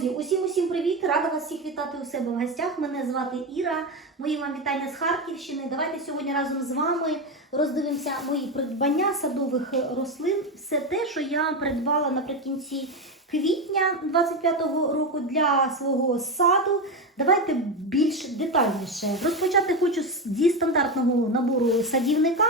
Друзі, усім усім привіт! Рада вас всіх вітати у себе в гостях. Мене звати Іра. Мої вам вітання з Харківщини. Давайте сьогодні разом з вами роздивимося мої придбання садових рослин. Все те, що я придбала наприкінці квітня 25-го року для свого саду. Давайте більш детальніше. Розпочати хочу зі стандартного набору садівника.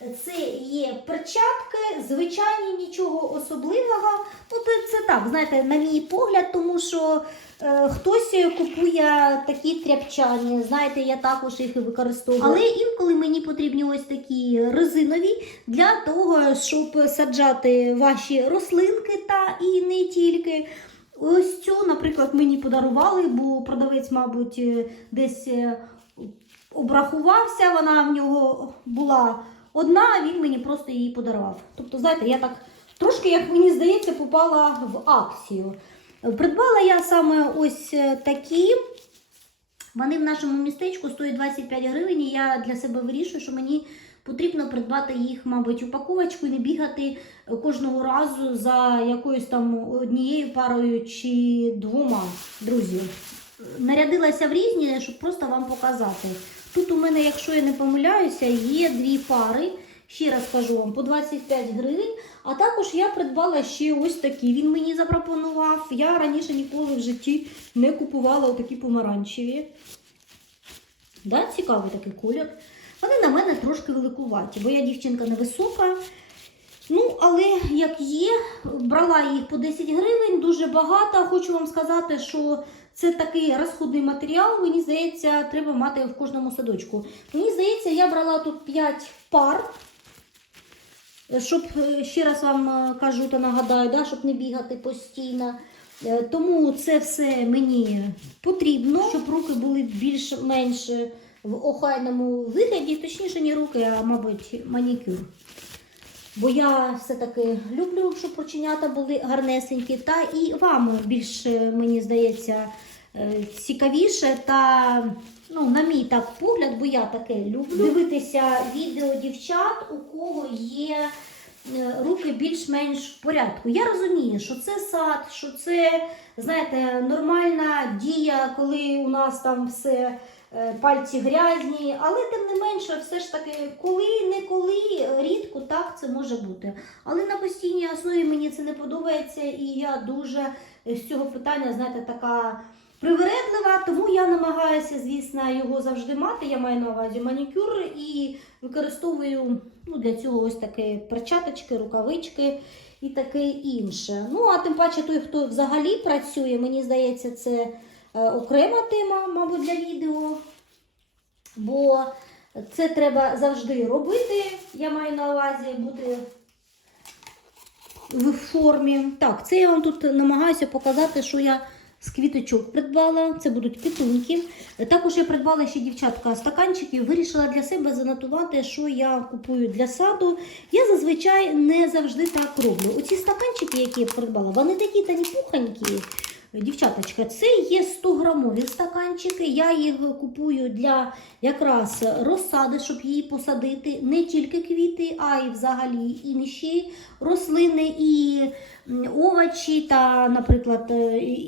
Це є перчатки, звичайні, нічого особливого. Ну, це, так, знаєте, на мій погляд, тому що е, хтось купує такі тряпчані, знаєте, я також їх використовую. Але інколи мені потрібні ось такі резинові для того, щоб саджати ваші рослинки та і не тільки. Ось цю, наприклад, мені подарували, бо продавець, мабуть, е, десь е, обрахувався, вона в нього була одна, він мені просто її подарував. Тобто, знаєте, я так трошки, як мені здається, попала в акцію. Придбала я саме ось е, такі. Вони в нашому містечку стоять 25 гривень, і я для себе вирішую, що мені потрібно придбати їх, мабуть, упаковочку і не бігати кожного разу за якоюсь там однією парою чи двома. Друзі, нарядилася в різні, щоб просто вам показати. Тут у мене, якщо я не помиляюся, є дві пари. Ще раз кажу вам, по 25 гривень. А також я придбала ще ось такі. Він мені запропонував. Я раніше ніколи в житті не купувала отакі помаранчеві. Да, цікавий такий колір. Вони на мене трошки великуваті, бо я дівчинка невисока. Ну, але як є, брала їх по 10 гривень, дуже багато. Хочу вам сказати, що це такий розходний матеріал. Мені здається, треба мати в кожному садочку. Мені здається, я брала тут 5 пар. Щоб е, ще раз вам е, кажу та нагадаю, да, щоб не бігати постійно. Е, Тому це все мені потрібно, щоб руки були більш-менш в охайному вигляді, точніше, не руки, а мабуть, манікюр. Бо я все-таки люблю, щоб оченята були гарнесенькі, та і вам більше, мені здається, е, цікавіше та, ну, на мій так погляд, бо я таке люблю, дивитися відео дівчат, у кого є е, руки більш-менш в порядку. Я розумію, що це сад, що це, знаєте, нормальна дія, коли у нас там все пальці грязні, але тим не менше, все ж таки, коли-неколи, рідко так це може бути. Але на постійній основі мені це не подобається, і я дуже з цього питання, знаєте, така привередлива, тому я намагаюся, звісно, його завжди мати. Я маю на увазі манікюр і використовую ну, для цього ось такі перчаточки, рукавички і таке інше. Ну, а тим паче той, хто взагалі працює, мені здається, це е, окрема тема, мабуть, для відео. Бо це треба завжди робити. Я маю на увазі бути в формі. Так, це я вам тут намагаюся показати, що я з квіточок придбала. Це будуть пітунки. Також я придбала ще дівчатка стаканчики. Вирішила для себе занотувати, що я купую для саду. Я зазвичай не завжди так роблю. Оці стаканчики, які я придбала, вони такі та пуханькі. Дівчаточка, це є 100 грамові стаканчики. Я їх купую для якраз розсади, щоб її посадити. Не тільки квіти, а й взагалі інші рослини і овочі та, наприклад,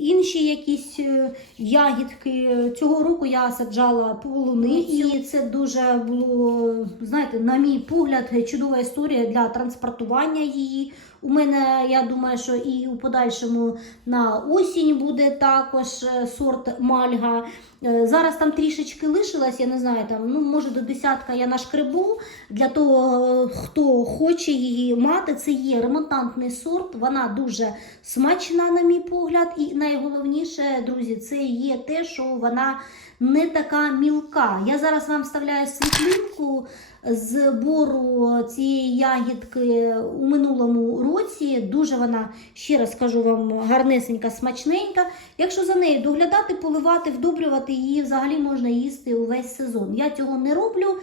інші якісь е, ягідки. Цього року я саджала полуницю. І це дуже було, знаєте, на мій погляд, чудова історія для транспортування її. У мене, я думаю, що і у подальшому на осінь буде також е, сорт мальга. Е, Зараз там трішечки лишилось, я не знаю, там, ну, може до десятка я нашкребу. Для того, е, хто хоче її мати, це є ремонтантний сорт. Вона дуже смачна, на мій погляд. І найголовніше, друзі, це є те, що вона не така мілка. Я зараз вам вставляю світлинку збору цієї ягідки у минулому році. Дуже вона, ще раз скажу вам, гарнесенька, смачненька. Якщо за нею доглядати, поливати, вдобрювати її, взагалі можна їсти увесь сезон. Я цього не роблю,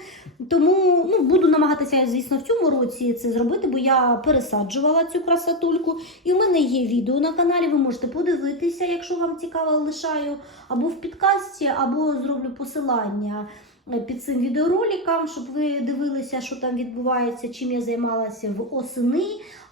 тому ну, буду намагатися, звісно, в цьому році це зробити, бо я пересаджувала цю красотульку. І в мене є відео на каналі, ви можете подивитися, якщо вам цікаво, лишаю або в підкасті, або зроблю посилання е, під цим відеороликом, щоб ви дивилися, що там відбувається, чим я займалася в осени.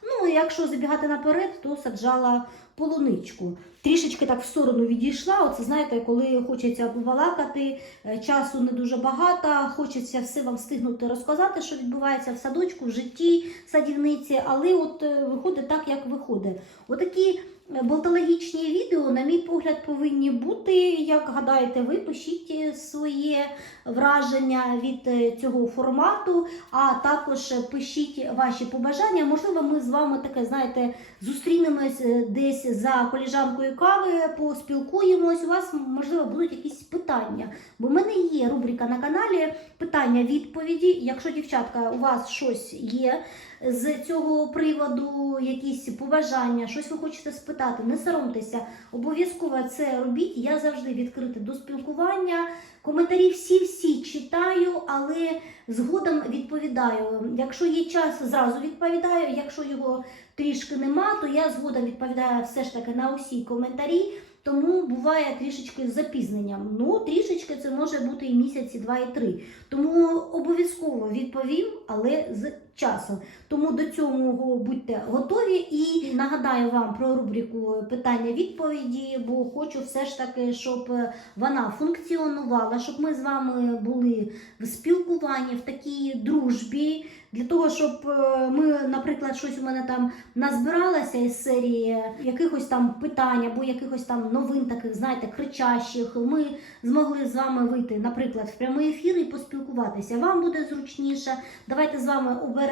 Ну, якщо забігати наперед, то саджала полуничку. Трішечки так в сторону відійшла. Оце знаєте, коли хочеться побалакати, е, часу не дуже багато, хочеться все вам встигнути розказати, що відбувається в садочку, в житті садівниці, але от е, виходить так, як виходить. Отакі болтологічні відео, на мій погляд, повинні бути. Як гадаєте, ви пишіть е, своє враження від е, цього формату, а також е, пишіть ваші побажання. Можливо, ми з вами таке, знаєте, зустрінемось е, десь за коліжанкою кави, поспілкуємось. У вас можливо будуть якісь питання. Бо в мене є рубрика на каналі питання-відповіді. Якщо дівчатка, у вас щось є з цього приводу, якісь побажання, щось ви хочете спитати, не соромтеся, обов'язково це робіть. Я завжди відкрита до спілкування. Коментарі всі-всі читаю, але згодом відповідаю. Якщо є час, зразу відповідаю. Якщо його трішки нема, то я згодом відповідаю все ж таки на усі коментарі. Тому буває трішечки з запізненням. Ну, трішечки це може бути і місяці, два і три. Тому обов'язково відповім, але з часом. Тому до цього будьте готові і нагадаю вам про рубрику питання-відповіді, бо хочу все ж таки, щоб вона функціонувала, щоб ми з вами були в спілкуванні, в такій дружбі. Для того, щоб е, ми, наприклад, щось у мене там назбиралося із серії якихось там питань або якихось там новин, таких, знаєте, кричащих, ми змогли з вами вийти, наприклад, в прямий ефір і поспілкуватися. Вам буде зручніше. Давайте з вами оберемо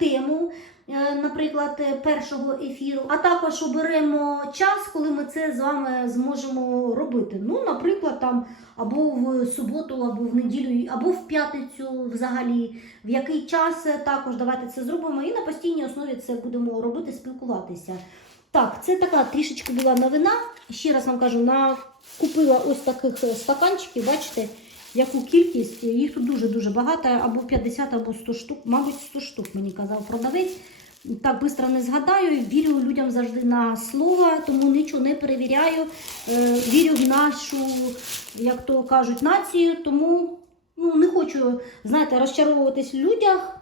тему. е, Наприклад, першого ефіру, а також оберемо час, коли ми це з вами зможемо робити. Ну, наприклад, там або в суботу, або в неділю, або в п'ятницю взагалі. В який час е, також давайте це зробимо і на постійній основі це будемо робити, спілкуватися. Так, це така трішечки була новина. Ще раз вам кажу, на... купила ось таких е, стаканчиків, бачите, яку кількість, їх тут дуже-дуже багато, або 50, або 100 штук, мабуть, 100 штук, мені казав продавець. Так швидко не згадаю, вірю людям завжди на слово, тому нічого не перевіряю. Е, Вірю в нашу, як то кажуть, націю, тому ну, не хочу, знаєте, розчаровуватись в людях,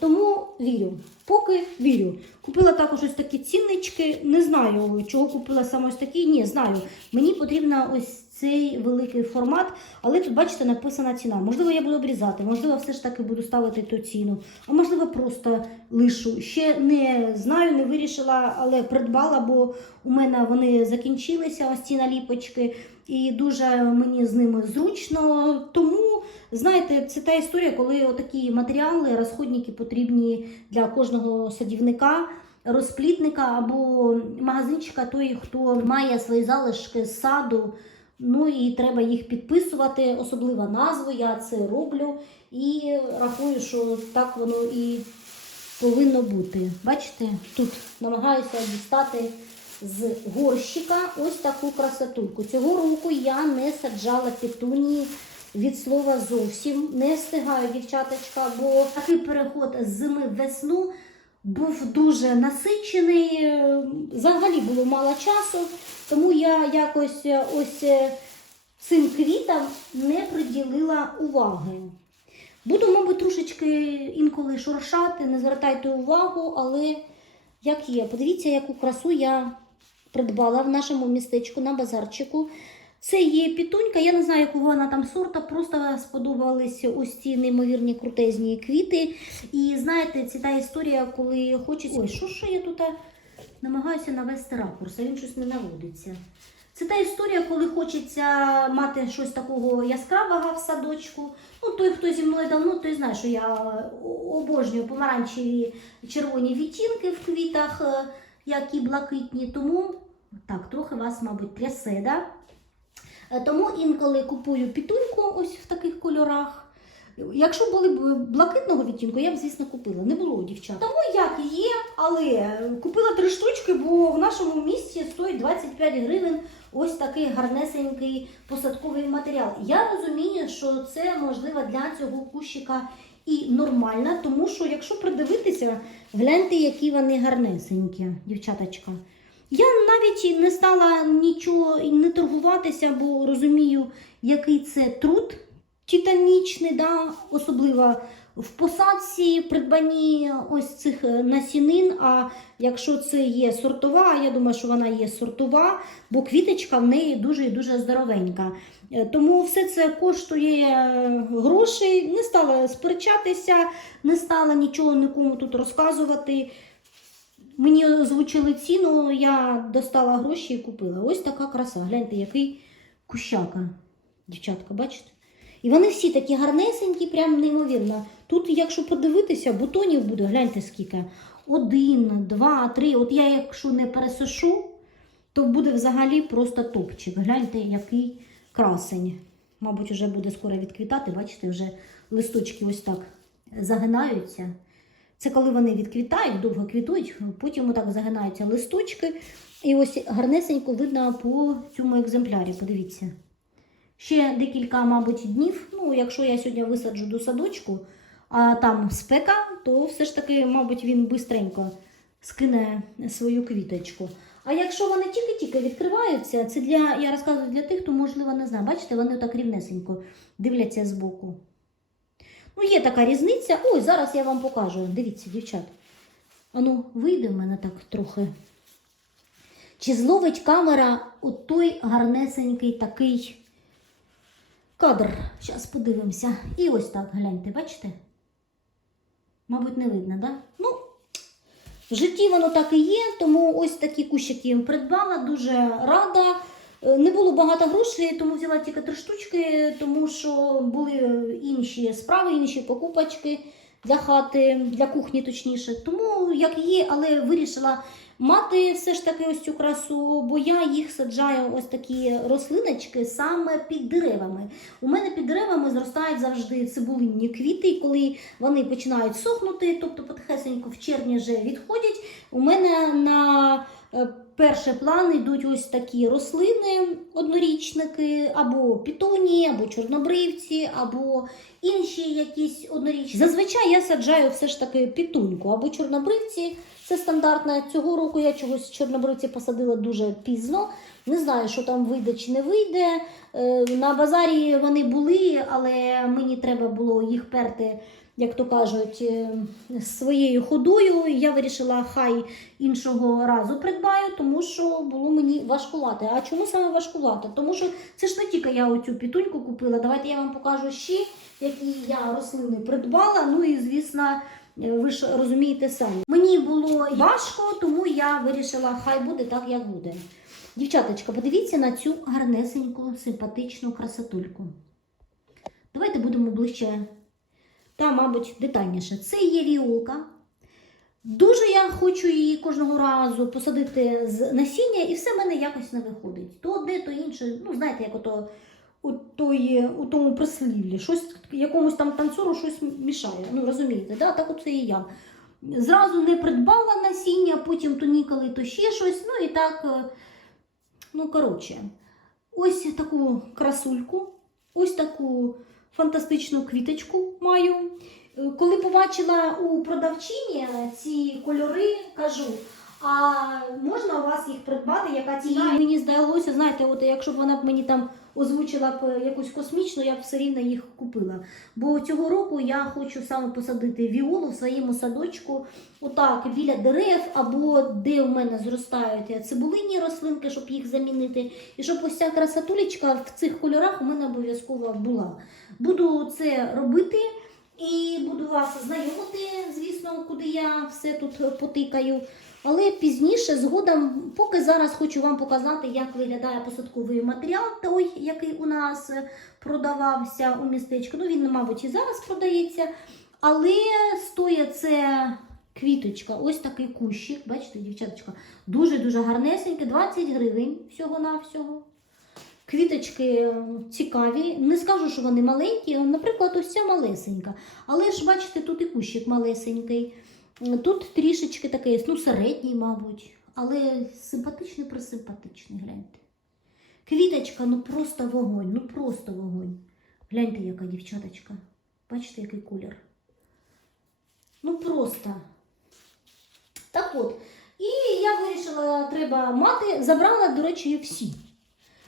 тому вірю. Поки вірю. Купила також ось такі ціннички. Не знаю, чого купила саме ось такі. Ні, знаю. Мені потрібен ось цей великий формат, але тут, бачите, написана ціна. Можливо, я буду обрізати, можливо, все ж таки буду ставити ту ціну, а можливо, просто лишу. Ще не знаю, не вирішила, але придбала, бо у мене вони закінчилися, ось ці наліпочки, і дуже мені з ними зручно. Тому, знаєте, це та історія, коли отакі матеріали, розходники потрібні для кожного садівника. Розплітника або магазинчика, той, хто має свої залишки з саду, ну і треба їх підписувати, особлива назва, я це роблю і рахую, що так воно і повинно бути. Бачите, тут намагаюся дістати з горщика ось таку красотульку. Цього року я не саджала петунії від слова зовсім. Не встигаю, дівчаточка, бо такий переход з зими в весну був дуже насичений. е, Взагалі було мало часу, тому я якось е, ось е, цим квітам не приділила уваги. Буду, мабуть, трошечки інколи шуршати, не звертайте увагу, але як є. Подивіться, яку красу я придбала в нашому містечку на базарчику. Це є пітунька, я не знаю, якого вона там сорта, просто сподобалися ось ці неймовірні крутезні квіти. І знаєте, це та історія, коли хочеться. Ой, що що я тут намагаюся навести ракурс, а він щось не наводиться. Це та історія, коли хочеться мати щось такого яскравого в садочку. Ну, той, хто зі мною давно, той знає, що я обожнюю помаранчеві червоні відтінки в квітах, е, як і блакитні. Тому так, трохи вас, мабуть, трясе, да? Е, Тому інколи купую пітуньку ось в таких кольорах. Якщо були б блакитного відтінку, я б, звісно, купила. Не було у дівчат. Тому як є, але купила три штучки, бо в нашому місті стоїть 25 гривень ось такий гарнесенький посадковий матеріал. Я розумію, що це можливо для цього кущика і нормально, тому що якщо придивитися, гляньте, які вони гарнесенькі, дівчаточка. Я навіть не стала нічого не торгуватися, бо розумію, який це труд титанічний, да? особливо в посадці придбанні ось цих е, насінин. А якщо це є сортова, я думаю, що вона є сортова, бо квіточка в неї дуже і дуже здоровенька. Е, Тому все це коштує е, грошей. Не стала сперечатися, не стала нічого нікому тут розказувати. Мені озвучили ціну, я достала гроші і купила. Ось така краса. Гляньте, який кущака. Дівчатка, бачите? І вони всі такі гарнесенькі, прям неймовірно. Тут, якщо подивитися, бутонів буде, гляньте скільки. Один, два, три. От я, якщо не пересушу, то буде взагалі просто топчик. Гляньте, який красень. Мабуть, вже буде скоро відквітати. Бачите, вже листочки ось так загинаються. Це коли вони відквітають, довго квітують, потім отак загинаються листочки. І ось гарнесенько видно по цьому екземплярі. Подивіться. Ще декілька, мабуть, днів. Ну, якщо я сьогодні висаджу до садочку, а там спека, то все ж таки, мабуть, він бистренько скине свою квіточку. А якщо вони тільки-тільки відкриваються, це для, я розказую для тих, хто, можливо, не знає. Бачите, вони отак рівнесенько дивляться збоку. Ну, є така різниця. Ой, зараз я вам покажу. Дивіться, дівчат. Ану, вийде в мене так трохи. Чи зловить камера от той гарнесенький такий кадр? Зараз подивимося. І ось так, гляньте, бачите? Мабуть, не видно, да? Ну, в житті воно так і є, тому ось такі кущики придбала, дуже рада. Е, Не було багато грошей, тому взяла тільки три штучки, тому що були інші справи, інші покупочки для хати, для кухні точніше. Тому як є, але вирішила мати все ж таки ось цю красу, бо я їх саджаю ось такі рослиночки саме під деревами. У мене під деревами зростають завжди цибулинні квіти, і коли вони починають сохнути, тобто потихесенько в червні вже відходять. У мене на е, перший план йдуть ось такі рослини, однорічники, або пітонії, або чорнобривці, або інші якісь однорічні. Зазвичай я саджаю все ж таки пітуньку або чорнобривці. Це стандартно. Цього року я чогось чорнобривці посадила дуже пізно. Не знаю, що там вийде чи не вийде. Е, На базарі вони були, але мені треба було їх перти, як то кажуть, е, своєю ходою. Я вирішила, хай іншого разу придбаю, тому що було мені важкувати. А чому саме важкувати? Тому що це ж не тільки я оцю пітуньку купила. Давайте я вам покажу ще, які я рослини придбала. Ну і звісно. е, Ви ж розумієте самі. Мені було важко, тому я вирішила, хай буде так, як буде. Дівчаточка, подивіться на цю гарнесеньку, симпатичну красотульку. Давайте будемо ближче та, мабуть, детальніше. Це є віолка. Дуже я хочу її кожного разу посадити з насіння, і все в мене якось не виходить. То одне, то інше. Ну, знаєте, як ото у, тої, у тому прислівлі. Щось якомусь там танцору щось мішає. Ну, розумієте, да? так от і я. Зразу не придбала насіння, потім то ніколи, то ще щось. Ну і так, е, ну коротше, ось таку красульку, ось таку фантастичну квіточку маю. Е, Коли побачила у продавчині ці кольори, кажу. А можна у вас їх придбати, яка ціна? Мені здалося, знаєте, от якщо б вона б мені там озвучила б якусь космічну, я б все рівно їх купила. Бо цього року я хочу саме посадити віолу в своєму садочку, отак, біля дерев, або де у мене зростають цибулинні рослинки, щоб їх замінити. І щоб ось ця красотулечка в цих кольорах у мене обов'язково була. Буду це робити. І буду вас знайомити, звісно, куди я все тут потикаю. Але пізніше, згодом, поки зараз хочу вам показати, як виглядає посадковий матеріал, той, який у нас е, продавався у містечку. Ну, він, мабуть, і зараз продається. Але стоїть це квіточка, ось такий кущик. Бачите, дівчаточка, дуже-дуже гарнесенький, 20 гривень всього-навсього. Квіточки цікаві. Не скажу, що вони маленькі. Наприклад, ось ця малесенька. Але ж, бачите, тут і кущик малесенький. Тут трішечки такий, ну, середній, мабуть, але симпатичний присимпатичний, гляньте. Квіточка, ну просто вогонь, ну просто вогонь. Гляньте, яка дівчаточка. Бачите, який колір. Ну просто. Так от. І я вирішила, треба мати. Забрала, до речі, всі.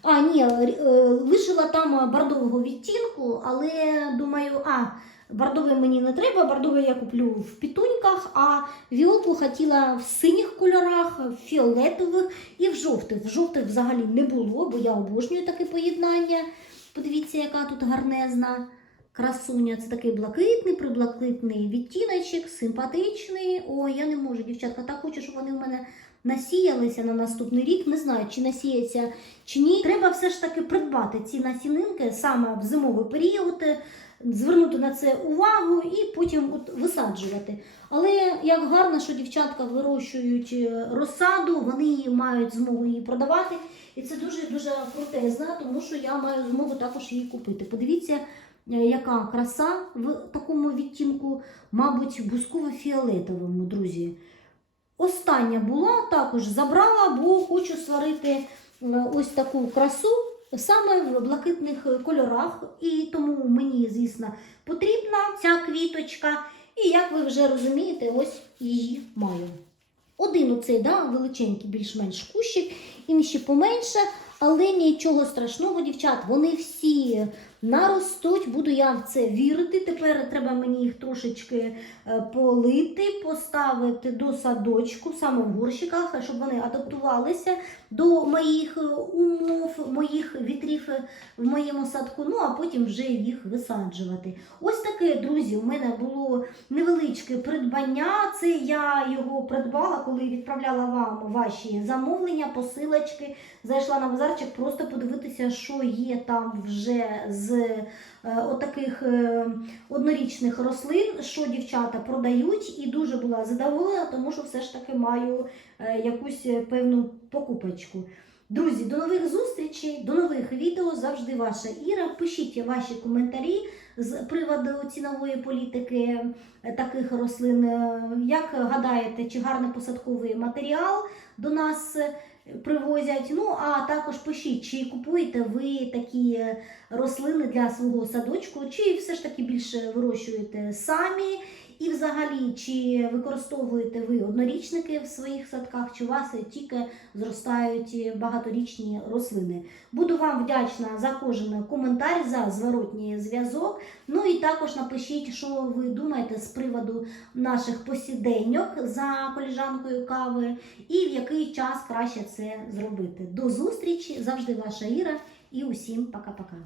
А, ні, е, лишила там бордового відтінку, але думаю, а, Бордовий мені не треба, бордовий я куплю в пітуньках, а віолку хотіла в синіх кольорах, в фіолетових і в жовтих. В жовтих взагалі не було, бо я обожнюю таке поєднання. Подивіться, яка тут гарнезна красуня. Це такий блакитний, приблакитний відтіночок, симпатичний. Ой, я не можу, дівчатка, так хочу, щоб вони в мене насіялися на наступний рік. Не знаю, чи насіяться чи ні. Треба все ж таки придбати ці насінинки саме в зимовий період, звернути на це увагу і потім от висаджувати. Але як гарно, що дівчатка вирощують е, розсаду, вони її мають змогу її продавати. І це дуже дуже крутезна, тому що я маю змогу також її купити. Подивіться, е, яка краса в такому відтінку, мабуть, бусково-фіолетовому, друзі. Остання була, також забрала, бо хочу сварити е, ось таку красу саме в блакитних кольорах. І тому мені, звісно, потрібна ця квіточка. І як ви вже розумієте, ось її маю. Один оцей да, величенький, більш-менш кущик, інші поменше, але нічого страшного, дівчат, вони всі наростуть, буду я в це вірити. Тепер треба мені їх трошечки е, полити, поставити до садочку, саме в горщиках, щоб вони адаптувалися до моїх е, умов, моїх вітрів е, в моєму садку, ну а потім вже їх висаджувати. Ось таке, друзі, у мене було невеличке придбання. Це я його придбала, коли відправляла вам ваші замовлення, посилочки. Зайшла на базарчик просто подивитися, що є там вже з е, отаких е, однорічних рослин, що дівчата продають, і дуже була задоволена, тому що все ж таки маю е, якусь певну покупочку. Друзі, до нових зустрічей, до нових відео. Завжди ваша Іра. Пишіть ваші коментарі з приводу цінової політики таких рослин. Як гадаєте, чи гарний посадковий матеріал до нас привозять? Ну а також пишіть, чи купуєте ви такі е, рослини для свого садочку, чи все ж таки більше вирощуєте самі. І взагалі, чи використовуєте ви однорічники в своїх садках, чи у вас тільки зростають багаторічні рослини? Буду вам вдячна за кожен коментар, за зворотній зв'язок. Ну і також напишіть, що ви думаєте з приводу наших посіденьок за коліжанкою кави, і в який час краще це зробити. До зустрічі! Завжди ваша Іра і усім пока-пока.